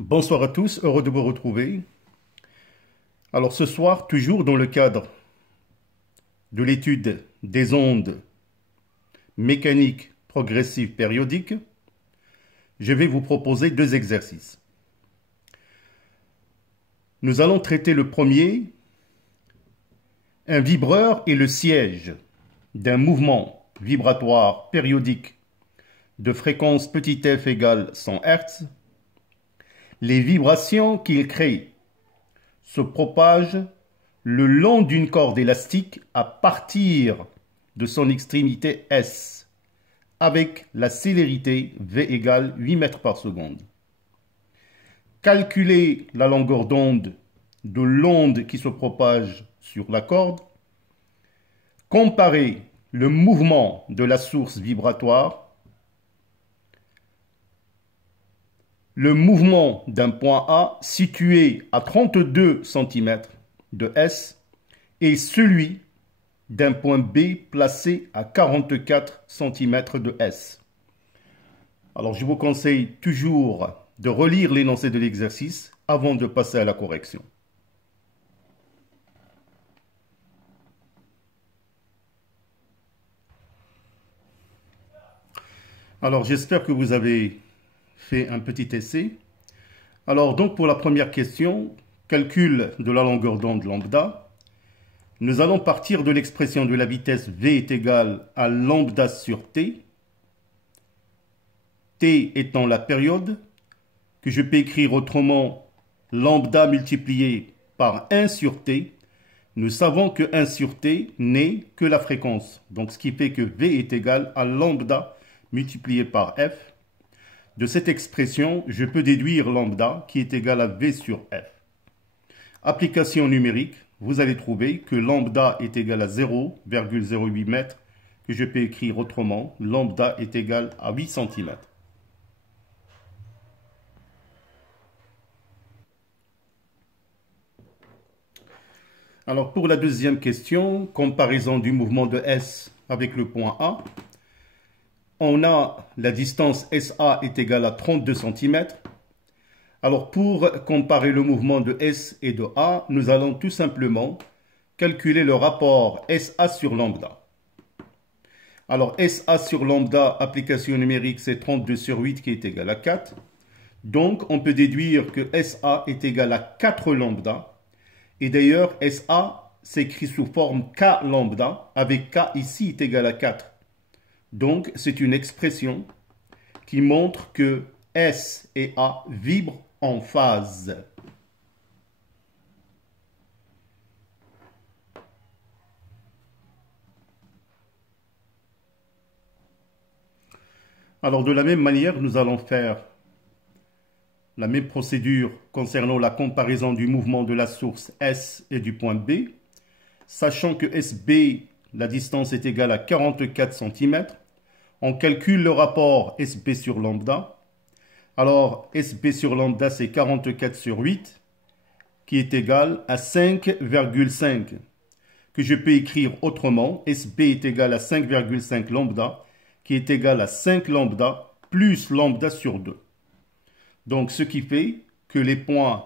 Bonsoir à tous, heureux de vous retrouver. Alors ce soir, toujours dans le cadre de l'étude des ondes mécaniques progressives périodiques, je vais vous proposer deux exercices. Nous allons traiter le premier, un vibreur et le siège d'un mouvement vibratoire périodique de fréquence petit f égale 100 Hz. Les vibrations qu'il crée se propagent le long d'une corde élastique à partir de son extrémité S, avec la célérité V égale 8 mètres par seconde. Calculez la longueur d'onde de l'onde qui se propage sur la corde. Comparez le mouvement de la source vibratoire, le mouvement d'un point A situé à 32 cm de S et celui d'un point B placé à 44 cm de S. Alors je vous conseille toujours de relire l'énoncé de l'exercice avant de passer à la correction. Alors j'espère que vous avez fait un petit essai. Alors donc pour la première question, calcul de la longueur d'onde lambda. Nous allons partir de l'expression de la vitesse V est égale à lambda sur T, T étant la période, que je peux écrire autrement lambda multiplié par 1 sur T. Nous savons que 1 sur T n'est que la fréquence, donc ce qui fait que V est égal à lambda multiplié par F. De cette expression, je peux déduire lambda qui est égal à V sur F. Application numérique, vous allez trouver que lambda est égal à 0,08 mètres, que je peux écrire autrement, lambda est égal à 8 cm. Alors pour la deuxième question, comparaison du mouvement de S avec le point A, on a la distance SA est égale à 32 cm. Alors pour comparer le mouvement de S et de A, nous allons tout simplement calculer le rapport SA sur lambda. Alors SA sur lambda, application numérique, c'est 32 sur 8 qui est égal à 4. Donc on peut déduire que SA est égal à 4 lambda. Et d'ailleurs, SA s'écrit sous forme K lambda, avec K ici est égal à 4. Donc c'est une expression qui montre que S et A vibrent en phase. Alors de la même manière, nous allons faire la même procédure concernant la comparaison du mouvement de la source S et du point B, sachant que SB, la distance est égale à 44 cm. On calcule le rapport SB sur lambda. Alors, SB sur lambda, c'est 44 sur 8, qui est égal à 5,5, que je peux écrire autrement. SB est égal à 5,5 lambda, qui est égal à 5 lambda plus lambda sur 2. Donc, ce qui fait que les points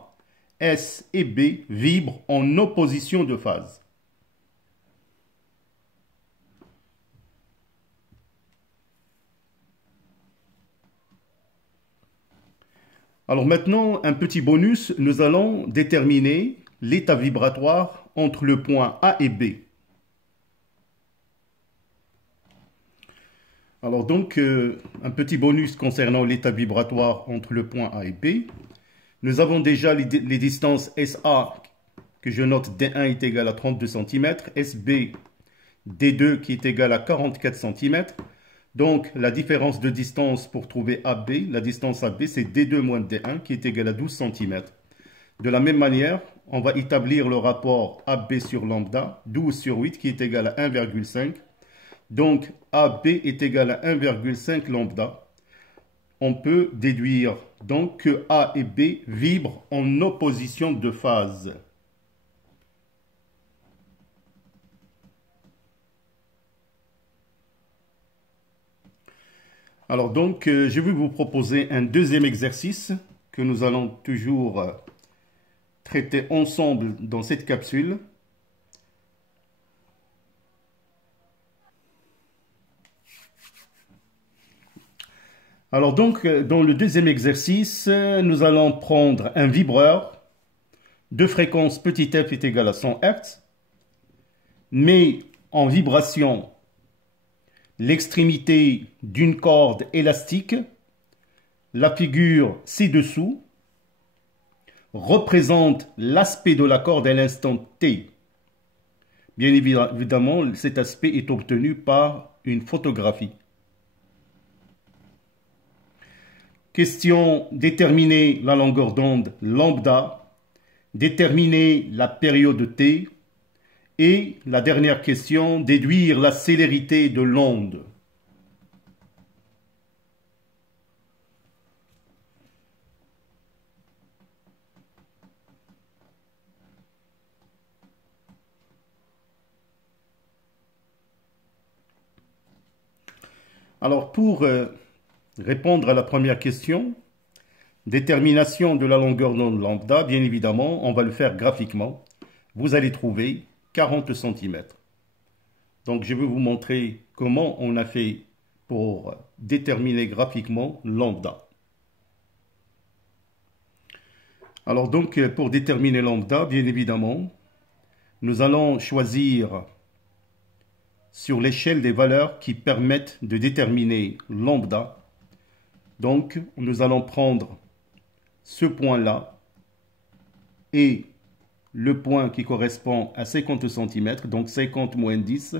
S et B vibrent en opposition de phase. Alors maintenant, un petit bonus, nous allons déterminer l'état vibratoire entre le point A et B. Alors donc, un petit bonus concernant l'état vibratoire entre le point A et B. Nous avons déjà les distances SA, que je note D1 est égal à 32 cm, SB, D2 qui est égal à 44 cm. Donc, la différence de distance pour trouver AB, la distance AB, c'est D2 moins D1 qui est égal à 12 cm. De la même manière, on va établir le rapport AB sur lambda, 12 sur 8 qui est égal à 1,5. Donc, AB est égal à 1,5 lambda. On peut déduire donc que A et B vibrent en opposition de phase. Alors donc, je vais vous proposer un deuxième exercice que nous allons toujours traiter ensemble dans cette capsule. Alors donc, dans le deuxième exercice, nous allons prendre un vibreur de fréquence petit f est égal à 100 Hz, mais en vibration l'extrémité d'une corde élastique, la figure ci-dessous, représente l'aspect de la corde à l'instant t. Bien évidemment, cet aspect est obtenu par une photographie. Question: déterminer la longueur d'onde lambda, déterminer la période t, et la dernière question, déduire la célérité de l'onde. Alors pour répondre à la première question, détermination de la longueur d'onde lambda, bien évidemment, on va le faire graphiquement. Vous allez trouver 40 cm. Donc je vais vous montrer comment on a fait pour déterminer graphiquement lambda. Alors donc pour déterminer lambda, bien évidemment, nous allons choisir sur l'échelle des valeurs qui permettent de déterminer lambda. Donc nous allons prendre ce point-là et le point qui correspond à 50 cm, donc 50 moins 10,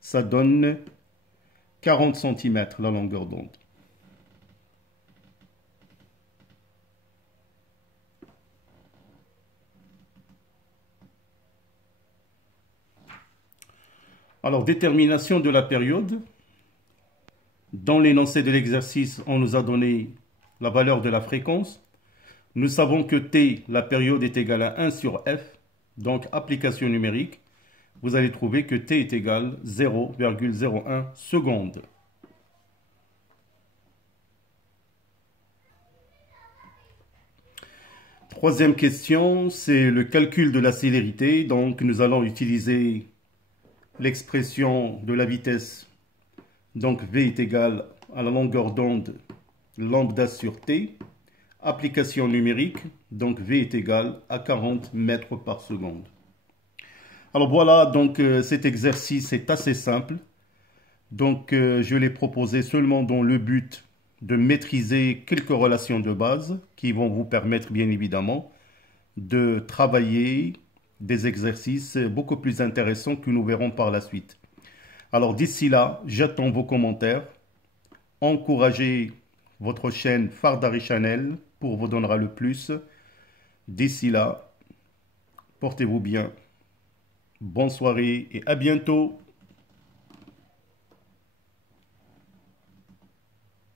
ça donne 40 cm la longueur d'onde. Alors, détermination de la période. Dans l'énoncé de l'exercice, on nous a donné la valeur de la fréquence. Nous savons que t, la période, est égale à 1 sur f. Donc, application numérique, vous allez trouver que t est égal à 0,01 secondes. Troisième question, c'est le calcul de la célérité. Donc, nous allons utiliser l'expression de la vitesse. Donc, v est égal à la longueur d'onde lambda sur t. Application numérique, donc v est égal à 40 mètres par seconde. Alors voilà, donc cet exercice est assez simple. Donc je l'ai proposé seulement dans le but de maîtriser quelques relations de base qui vont vous permettre bien évidemment de travailler des exercices beaucoup plus intéressants que nous verrons par la suite. Alors d'ici là, j'attends vos commentaires. Encouragez votre chaîne Fardari Channel pour vous donnera le plus. D'ici là, portez-vous bien. Bonne soirée et à bientôt.